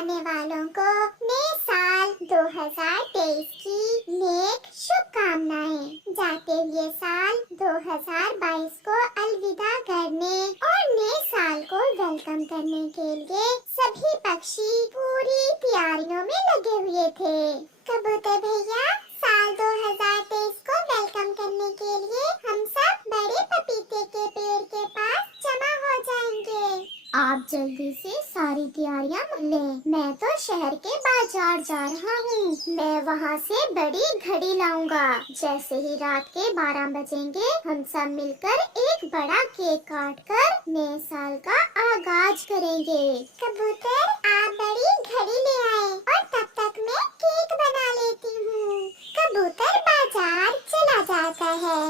आने वालों को नए साल 2023 की नेक शुभकामनाएं। जाते हुए साल 2022 को अलविदा करने और नए साल को वेलकम करने के लिए सभी पक्षी पूरी तैयारियों में लगे हुए थे। कबूतर भैया, साल 2023 को वेलकम करने के लिए हम सब बड़े पपीते के पेड़ के पास जमा हो जाएंगे। आप जल्दी से सारी तैयारियां लें। मैं तो शहर के बाजार जा रहा हूँ। मैं वहाँ से बड़ी घड़ी लाऊंगा। जैसे ही रात के 12 बजेंगे, हम सब मिलकर एक बड़ा केक काट कर नए साल का आगाज करेंगे। कबूतर, आप बड़ी घड़ी ले आए और तब तक मैं केक बना लेती हूँ। कबूतर बाजार चला जाता है।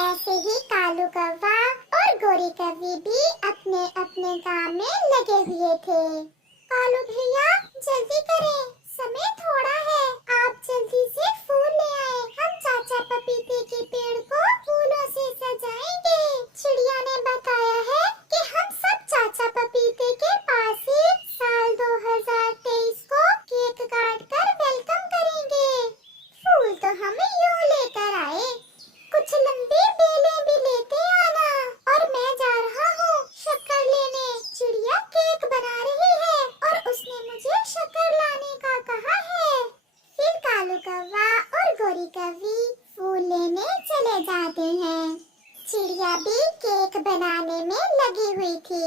ऐसे ही कालू कौवा और गोरी कौवी भी अपने अपने काम में लगे हुए थे। कालू भैया, जल्दी करें, समय थोड़ा है। आप जल्दी से फूल ले आए। हम चाचा पपीते के पेड़ को फूलों से सजाएंगे। चिड़िया ने बताया है कि हम सब चाचा पपीते के पास ही साल 2023 को केक काट कर वेलकम करेंगे। फूल तो हम यूं लेकर आए, कुछ लंबी बेलें भी लेते आना। और मैं जा रहा हूँ शक्कर लेने। चिड़िया केक बना रही है और उसने मुझे शक्कर लाने का कहा है। फिर कालू कौवा और गोरी कौवी फूल लेने चले जाते हैं। चिड़िया भी केक बनाने में लगी हुई थी।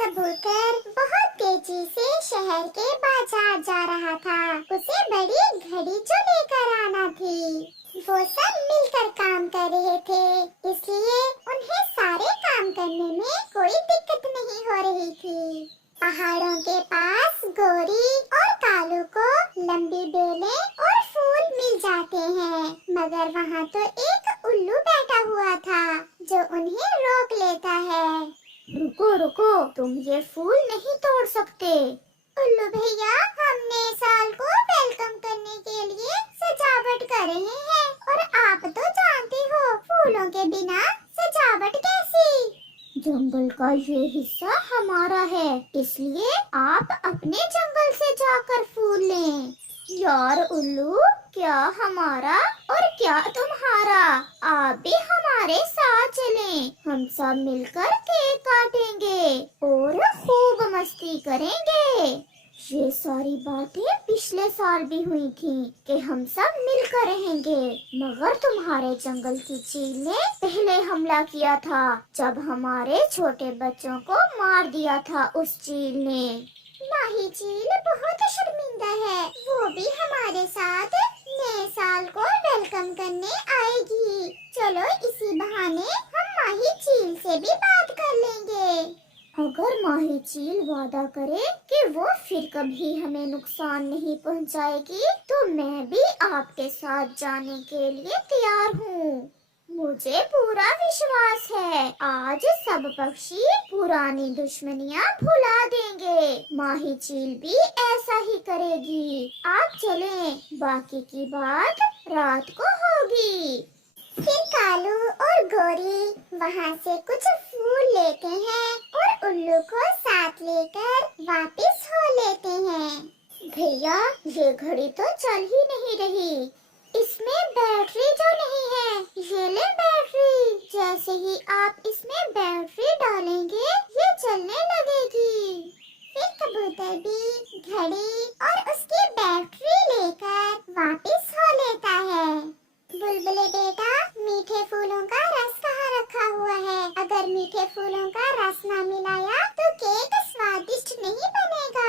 कबूतर बहुत तेजी से शहर के बाजार जा रहा था। उसे बड़ी घड़ी जो लेकर आना थी। वो सब मिलकर काम कर रहे थे, इसलिए उन्हें सारे काम करने में कोई दिक्कत नहीं हो रही थी। पहाड़ों के पास गोरी और कालू को लंबी बेलें और फूल मिल जाते हैं, मगर वहाँ तो एक उल्लू बैठा हुआ था जो उन्हें रोक लेता है। रुको रुको, तुम ये फूल नहीं तोड़ सकते। उल्लू भैया, हमने साल को वेलकम करने के लिए सजावट कर रहे हैं और आप तो जानते हो फूलों के बिना सजावट कैसी। जंगल का ये हिस्सा हमारा है, इसलिए आप अपने जंगल से जाकर फूल लें। यार उल्लू, क्या हमारा और क्या तुम्हारा? आप भी हमारे साथ चलें। हम सब मिलकर केक काटेंगे और खूब मस्ती करेंगे। ये सारी बातें पिछले साल भी हुई थी कि हम सब मिलकर रहेंगे, मगर तुम्हारे जंगल की चील ने पहले हमला किया था, जब हमारे छोटे बच्चों को मार दिया था उस चील ने। माही चील बहुत शर्मिंदा है, वो भी हमारे साथ नए साल को वेलकम करने आएगी। चलो इसी बहाने हम माही चील से भी बात कर लेंगे। अगर माही चील वादा करे कि वो फिर कभी हमें नुकसान नहीं पहुंचाएगी, तो मैं भी आपके साथ जाने के लिए तैयार हूँ। मुझे पूरा विश्वास है आज सब पक्षी पुरानी दुश्मनियाँ भुला देंगे। माही चील भी ऐसा ही करेगी। आप चलें, बाकी की बात रात को होगी। फिर कालू और गोरी वहाँ से कुछ फूल लेते हैं और उल्लू को साथ लेकर वापस हो लेते हैं। भैया, ये घड़ी तो चल ही नहीं रही। इसमें बैटरी जो नहीं है, ये ले बैटरी। जैसे ही आप इसमें बैटरी डालेंगे, ये चलने लगेगी। फिर कबूतर भी घड़ी और उसकी बैटरी लेकर वापस हो लेता है। बुलबुले बेटा, मीठे फूलों का रस कहाँ रखा हुआ है? अगर मीठे फूलों का रस ना मिलाया तो केक स्वादिष्ट नहीं बनेगा।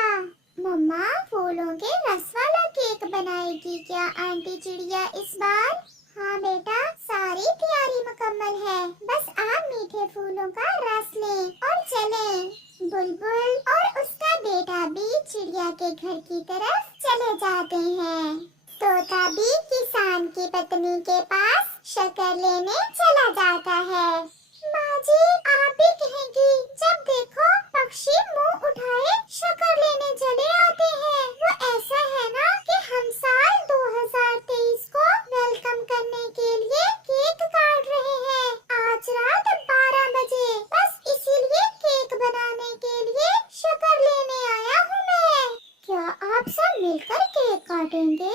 मम्मा, फूलों के रस वाला केक बनाएगी क्या आंटी चिड़िया इस बार? हाँ बेटा, सारी तैयारी मुकम्मल है, बस आप मीठे फूलों का रस लें और चलें। बुलबुल और उसका बेटा भी चिड़िया के घर की तरफ चले जाते हैं। तोता भी किसान की पत्नी के पास शक्कर लेने चला जाता है। माँ जी, आप भी कहेंगी, जब देखो पक्षी मुंह उठाए शक्कर लेने चले आते हैं। वो ऐसा है ना कि हम साल 2023 को वेलकम करने के लिए केक काट रहे हैं आज रात 12 बजे। बस इसीलिए केक बनाने के लिए शक्कर लेने आया हूँ मैं। क्या आप सब मिलकर केक काटेंगे?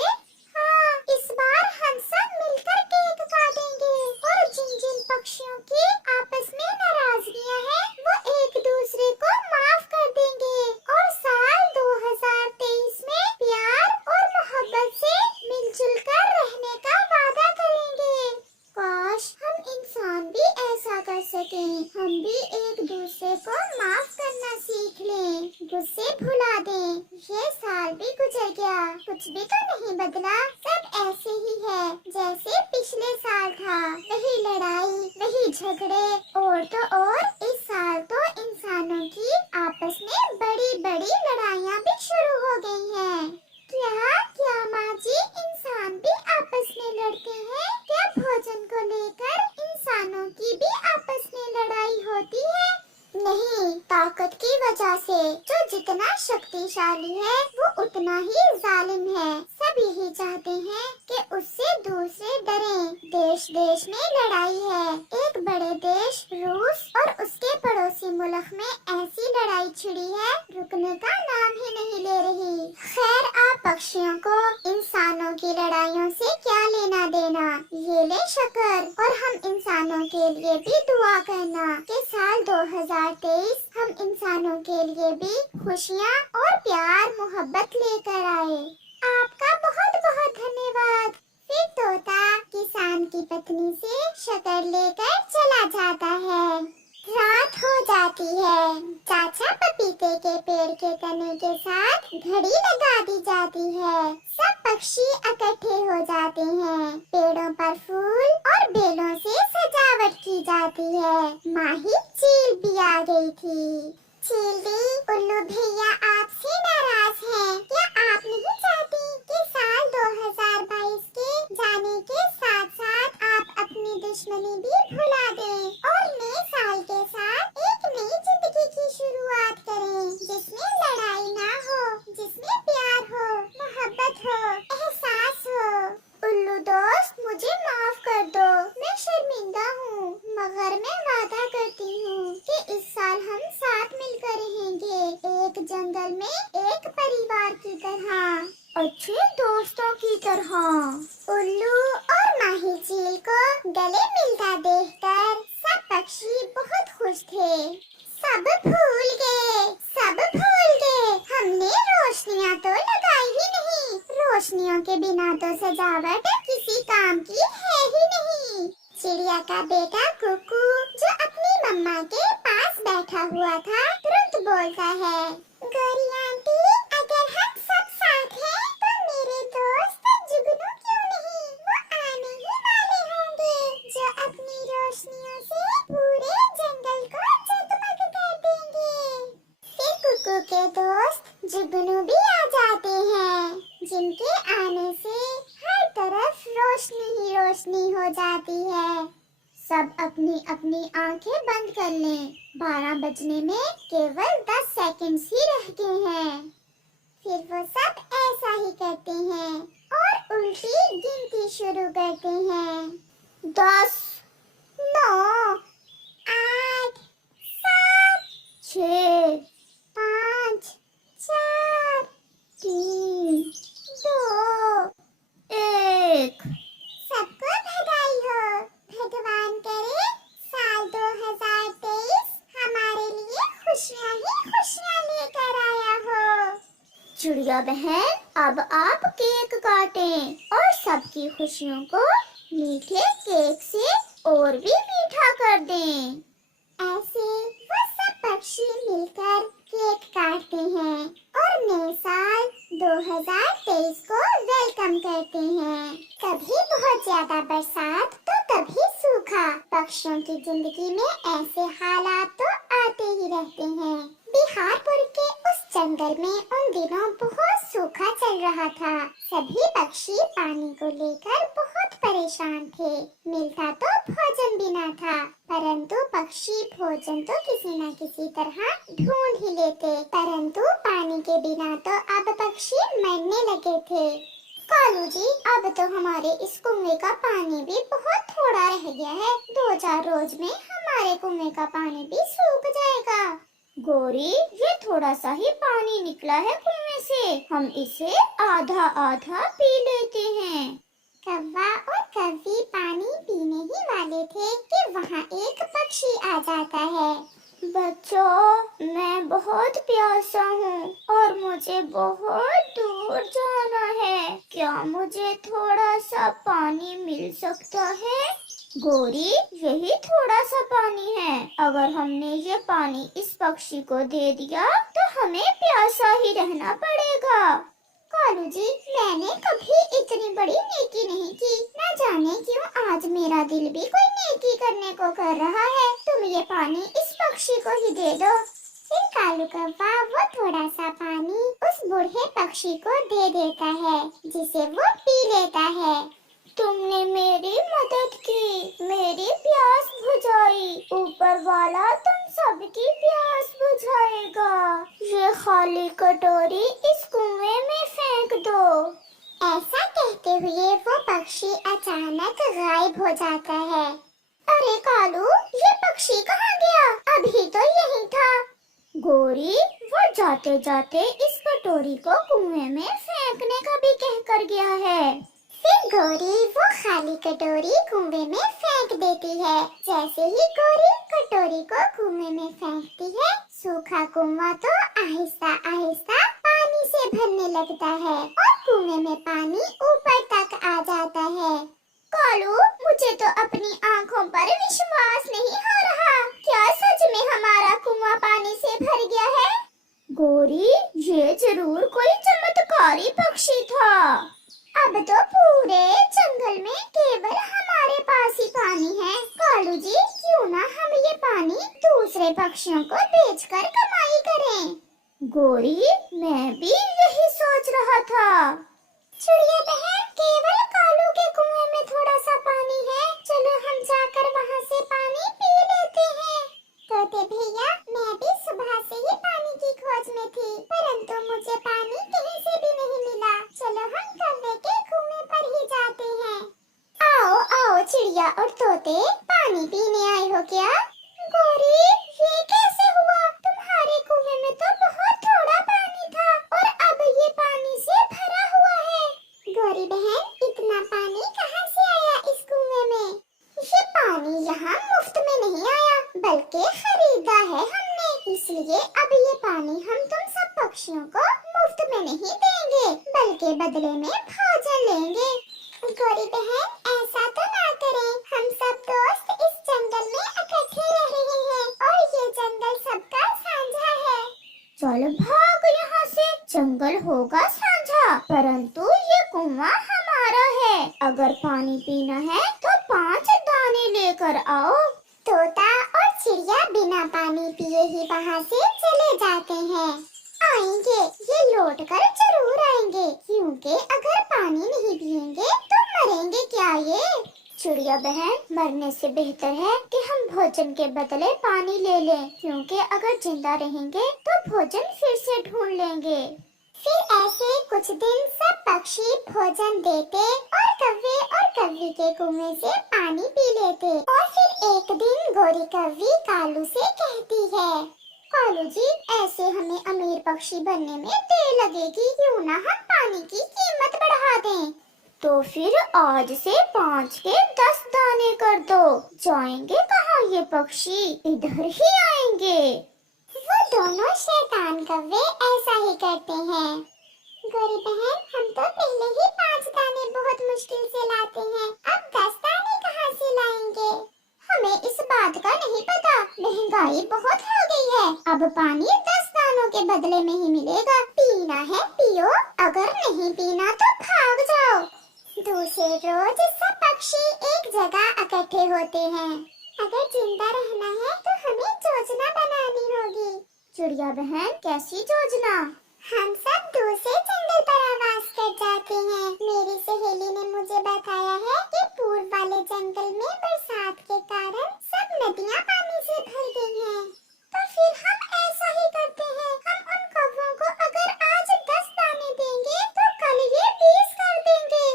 हाँ, इस बार हम सब मिलकर केक काटेंगे और जिन जिन पक्षियों की आपस में नाराजगियाँ हैं, वो एक दूसरे को माफ कर देंगे और साल 2023 में प्यार और मोहब्बत से मिलजुल कर रहने का वादा करेंगे। काश हम इंसान भी ऐसा कर सकें। हम भी एक दूसरे को माफ करना सीख लें, गुस्से भुला दें। ये साल भी गुजर गया, कुछ भी तो नहीं बदला, सब ऐसे ही है जैसे पिछले साल था। वही लड़ाई, वही झगड़े और तो और इस साल तो इंसानों की आपस में बड़ी बड़ी लड़ाइयाँ भी शुरू हो गई हैं। क्या माँ जी, इंसान भी आपस में लड़ते हैं? क्या भोजन को लेकर इंसानों की भी आपस में लड़ाई होती है? नहीं, ताकत की वजह से। जो जितना शक्तिशाली है वो उतना ही जालिम है। सब यही चाहते हैं कि उससे दूसरे डरें। देश देश में लड़ाई है। एक बड़े देश रूस और उसके पड़ोसी मुल्क में ऐसी लड़ाई छिड़ी है, रुकने का नाम ही नहीं ले रही। खैर, आप पक्षियों को इंसानों की लड़ाइयों से क्या लेना देना। ये ले शक्कर, और हम इंसानों के लिए भी दुआ करना कि साल 2023 हम इंसानों के लिए भी खुशियाँ और प्यार मोहब्बत लेकर आए। आपका बहुत बहुत धन्यवाद। फिर तोता किसान की पत्नी से शक्कर लेकर चला जाता है। रात हो जाती है। चाचा पपीते के पेड़ के तने के साथ घड़ी लगा दी जाती है। सब पक्षी इकट्ठे हो जाते हैं। पेड़ों पर फूल और बेलों से सजावट की जाती है। माही चील भी आ गई थी। चील दी, उल्लू भैया आपसे नाराज हैं। क्या आप नहीं चाहती कि साल 2022 के जाने के साथ साथ आप अपनी दुश्मनी भी भुला दें और नए साल के साथ एक नई जिंदगी की शुरुआत करें, जिसमें लड़ाई ना हो, जिसमें प्यार हो, मोहब्बत हो, एहसास हो? उल्लू दोस्त, मुझे माफ कर दो, मैं शर्मिंदा हूँ, मगर मैं वादा करती हूँ कि इस साल हम साथ मिलकर रहेंगे, एक जंगल में एक परिवार की तरह, अच्छे दोस्तों की तरह। उल्लू और माही चील को गले मिलता देखकर सब पक्षी बहुत खुश थे। सब भूल गए, सब भूल गए, हमने रोशनियाँ तो लगाई ही नहीं। रोशनियों के बिना तो सजावट किसी काम की है ही नहीं। चिड़िया का बेटा कुकू, जो अपनी मम्मा के पास बैठा हुआ था, तुरंत बोलता है, गौरी आंटी, अगर हम सब साथ हैं, तो मेरे दोस्त जुगनू क्यों नहीं? वो आने ही वाले होंगे, जो अपनी रोशनियों से पूरे जंगल को जगमग कर देंगे। फिर कुकू के दोस्त जुगनू भी आ जाते हैं, जिनके आने से हर तरफ रोशनी ही रोशनी हो जाती है। सब अपनी अपनी आंखें बंद कर लें। 12 बजने में केवल 10 सेकंड ही रह गए हैं। फिर वो सब ऐसा ही करते हैं और उल्टी गिनती शुरू करते हैं। 10, 9, 8, 7, 6, 5, 4, 3, 2, 1। सबको बधाई हो। भगवान करे साल 2023 हमारे लिए खुशियाँ ही खुशियाँ लेकर आया हो। चिड़िया बहन, अब आप केक काटें और सबकी खुशियों को मीठे केक से और भी मीठा कर दें। ऐसे वो सब पक्षी मिलकर केक काटते हैं और नए साल 2023 को वेलकम करते हैं। कभी बहुत ज्यादा बरसात तो कभी सूखा। पक्षियों की जिंदगी में ऐसे हालात तो आते ही रहते हैं। बिहारपुर के उस जंगल में उन दिनों बहुत सूखा चल रहा था। सभी पक्षी पानी को लेकर बहुत परेशान थे। मिलता तो भोजन भी न था, परंतु पक्षी भोजन तो किसी न किसी तरह ढूंढ ही लेते। परंतु पानी के बिना तो अब पक्षी मरने लगे थे। कालू जी, अब तो हमारे इस कुएं का पानी भी बहुत थोड़ा रह गया है। 2-4 रोज में हमारे कुएं का पानी भी सूख जाएगा। गौरी, ये थोड़ा सा ही पानी निकला है कुएं में से हम इसे आधा आधा पी लेते हैं। कौवा और कौवी पानी पीने ही वाले थे कि वहाँ एक पक्षी आ जाता है। बच्चों, मैं बहुत प्यासा हूँ और मुझे बहुत दूर जाना है। क्या मुझे थोड़ा सा पानी मिल सकता है? गोरी, यही थोड़ा सा पानी है। अगर हमने ये पानी इस पक्षी को दे दिया तो हमें प्यासा ही रहना पड़ेगा। कालू जी, मैंने कभी इतनी बड़ी नेकी नहीं की। न जाने क्यों आज मेरा दिल भी कोई नेकी करने को कर रहा है। तुम ये पानी इस पक्षी को ही दे दो। फिर कालू कौवा वो थोड़ा सा पानी उस बूढ़े पक्षी को दे देता है, जिसे वो पी लेता है। तुमने मेरी मदद की, मेरी प्यास बुझाई। ऊपर वाला तुम सबकी प्यास बुझाएगा। ये खाली कटोरी इस कुएं में फेंक दो। ऐसा कहते हुए वो पक्षी अचानक गायब हो जाता है। अरे कालू, ये पक्षी कहाँ गया? अभी तो यही था। गोरी, वो जाते जाते इस कटोरी को कुएं में फेंकने का भी कहकर गया है। फिर गोरी वो खाली कटोरी कुएं में फेंक देती है। जैसे ही गोरी कटोरी को कुएं में फेंकती है, सूखा कुआं तो आहिस्ता आहिस्ता पानी से भरने लगता है और कुएं में पानी ऊपर तक आ जाता है। कालू, मुझे तो अपनी आँखों पर विश्वास नहीं हो रहा। क्या सच में हमारा कुआं पानी से भर गया है? गोरी, ये जरूर कोई चमत्कारी पक्षी था। अब तो पूरे जंगल में केवल हमारे पास ही पानी है। कालू जी, क्यों ना हम ये पानी दूसरे पक्षियों को बेचकर कमाई करें। गोरी, मैं भी यही सोच रहा था। चिड़िया बहन, केवल कालू के कुएं में थोड़ा सा पानी है। चलो हम जाकर वहाँ से पानी पी लेते हैं। तोते भैया, मैं भी सुबह से ही पानी की खोज में थी, परंतु मुझे पानी कहीं से भी नहीं मिला। चलो हम कौवे के कुएं पर ही जाते हैं। आओ आओ चिड़िया और तोते, पानी पीने आए हो क्या? गोरी, ये कैसे हुआ? तुम्हारे कुएं में तो बहुत थोड़ा पानी था और अब ये पानी से भरा हुआ है। गोरी बहन, इतना पानी कहाँ से आया इस कुएं में? ये पानी यहाँ मुफ्त में नहीं आया, बल्कि खरीदा है हमने। इसलिए अब ये पानी हम तुम सब पक्षियों को मुफ्त में नहीं देंगे, बल्कि बदले में भोजन लेंगे। गोरी बहन, ऐसा तो ना करें। हम सब दोस्त इस जंगल में इकट्ठे रह रहे हैं और ये जंगल सबका साझा है। चल भाग यहाँ से। जंगल होगा साझा, परंतु ये कुआं हमारा है। अगर पानी पीना है तो 5 दाने लेकर आओ। तोता और चिड़िया बिना पानी पिए ही वहाँ से चले जाते हैं। आएंगे, ये लौट कर जरूर आएंगे, क्योंकि अगर पानी नहीं पिएंगे तो मरेंगे क्या ये? चिड़िया बहन, मरने से बेहतर है कि हम भोजन के बदले पानी ले लें, क्योंकि अगर जिंदा रहेंगे तो भोजन फिर से ढूंढ लेंगे। फिर ऐसे कुछ दिन सब पक्षी भोजन देते और कौवे और कौवी के कुएं से पानी पी लेते। और फिर एक दिन गोरी कौवी कालू से कहती है, कालू जी, ऐसे हमें अमीर पक्षी बनने में देर लगेगी, क्यों ना हम पानी की कीमत बढ़ा दें। तो फिर आज से 5 के 10 दाने कर दो। जाएंगे कहाँ ये पक्षी? इधर ही आएंगे। वो दोनों शैतान कौवे ऐसा ही करते हैं। गोरी बहन, हम तो पहले ही 5 दाने बहुत मुश्किल से लाते हैं, अब 10 दाने कहाँ से लाएंगे? हमें इस बात का नहीं पता, महंगाई बहुत हो गई है। अब पानी 10 दानों के बदले में ही मिलेगा। पीना है पियो, अगर नहीं पीना तो भाग जाओ। दूसरे रोज सब पक्षी एक जगह इकट्ठे होते हैं। अगर जिंदा रहना है तो हमें योजना बनानी होगी। चिड़िया बहन, कैसी योजना? हम सब दूसरे जंगल पर आवास कर जाते हैं। मेरी सहेली ने मुझे बताया है कि पूर्व वाले जंगल में बरसात के कारण सब नदियाँ पानी से भर गई हैं। तो फिर हम ऐसा ही करते हैं, हम उन कौवों को अगर आज 10 दाने देंगे तो कल ये 20 कर देंगे।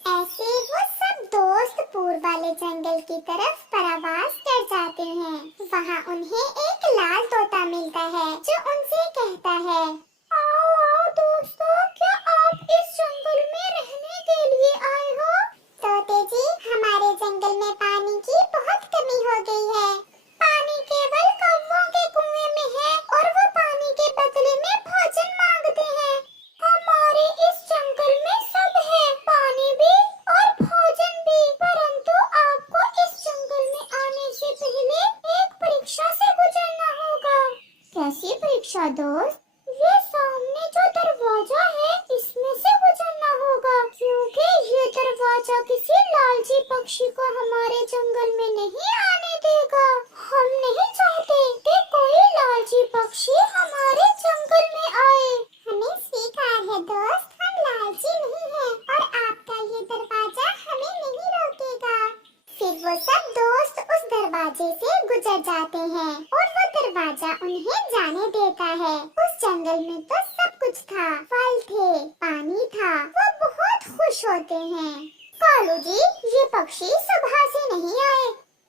ऐसे वो सब दोस्त पूर्व वाले जंगल की तरफ प्रवास कर जाते हैं। वहाँ उन्हें एक लाल तोता मिलता है जो उनसे कहता है, आओ आओ दोस्तों, दोस्त? ये सामने जो दरवाजा है इसमें से गुजरना होगा, क्योंकि ये दरवाजा किसी लालची पक्षी को हमारे जंगल में नहीं आने देगा। हम नहीं चाहते कि कोई लालची पक्षी हमारे जंगल में आए। हमें स्वीकार है दोस्त, हम लालची नहीं हैं और आपका ये दरवाजा हमें नहीं रोकेगा। फिर वो सब दोस्त उस दरवाजे से गुजर जाते हैं और वो दरवाजा उन्हें जाने देता है। उस जंगल में तो सब कुछ था, फल थे, पानी था। वो बहुत खुश होते हैं। कालू जी, ये पक्षी सुबह से नहीं आए।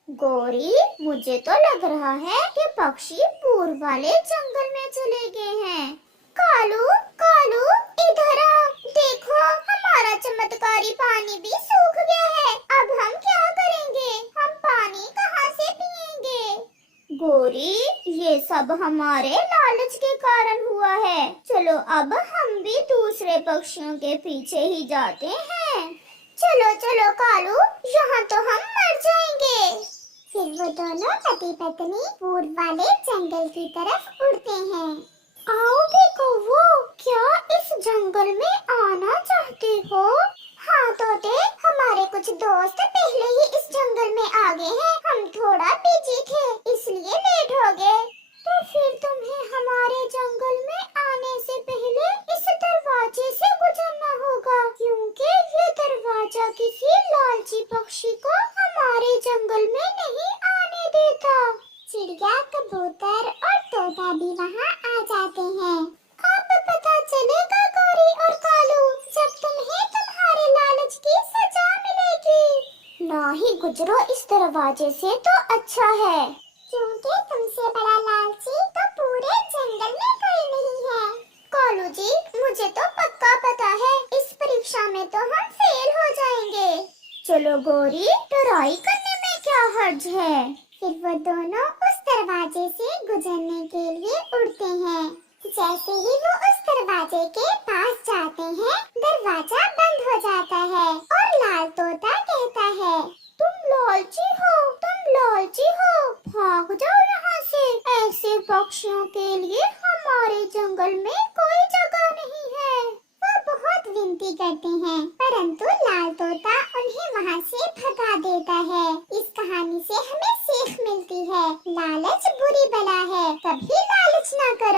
गौरी, मुझे तो लग रहा है कि पक्षी पूर्व वाले जंगल में चले गए हैं। कालू, कालू, इधर आ, देखो हमारा चमत्कारी पानी भी सूख गया है। अब हम क्या करेंगे? हम पानी कहाँ से पिएंगे? गौरी, ये सब हमारे लालच के कारण हुआ है। चलो अब हम भी दूसरे पक्षियों के पीछे ही जाते हैं। चलो चलो कालू, यहाँ तो हम मर जाएंगे। फिर वो दोनों पति पत्नी पूर्व वाले जंगल की तरफ उड़ते हैं। आओगे कौवो, क्या इस जंगल में आना चाहते हो? हाँ तोते, हमारे कुछ दोस्त पहले ही इस जंगल में आ गए हैं। हम थोड़ा बिजी थे इसलिए लेट हो गए। तो फिर तुम्हें हमारे जंगल में आने से पहले इस दरवाजे से गुजरना होगा, क्योंकि ये दरवाजा किसी लालची पक्षी को हमारे जंगल में नहीं आने देता। चिड़िया, कबूतर और तोता भी वहाँ आ जाते हैं। अब पता चलेगा गौरी और कालू, जब तुम्हें तुम्हारे लालच की सजा मिलेगी। ना ही गुजरो इस दरवाजे से तो अच्छा है, क्योंकि तुमसे बड़ा लालची तो पूरे जंगल में कोई नहीं है। कालू जी, मुझे तो पक्का पता है इस परीक्षा में तो हम फेल हो जाएंगे। चलो गौरी, ट्राई करने में क्या हर्ज है। फिर वो दोनों उस दरवाजे से गुजरने के लिए उड़ते हैं। जैसे ही वो उस दरवाजे के पास जाते हैं, दरवाजा बंद हो जाता है और लाल तोता कहता है, तुम लालची हो, तुम लालची हो, भाग जाओ यहाँ से। ऐसे पक्षियों के लिए हमारे जंगल में कोई जगह नहीं है। वो बहुत विनती करते हैं, परंतु लाल तोता उन्हें वहाँ से भगा देता है। इस कहानी से हमें सीख मिलती है, लालच बुरी बला है, कभी लालच ना करो।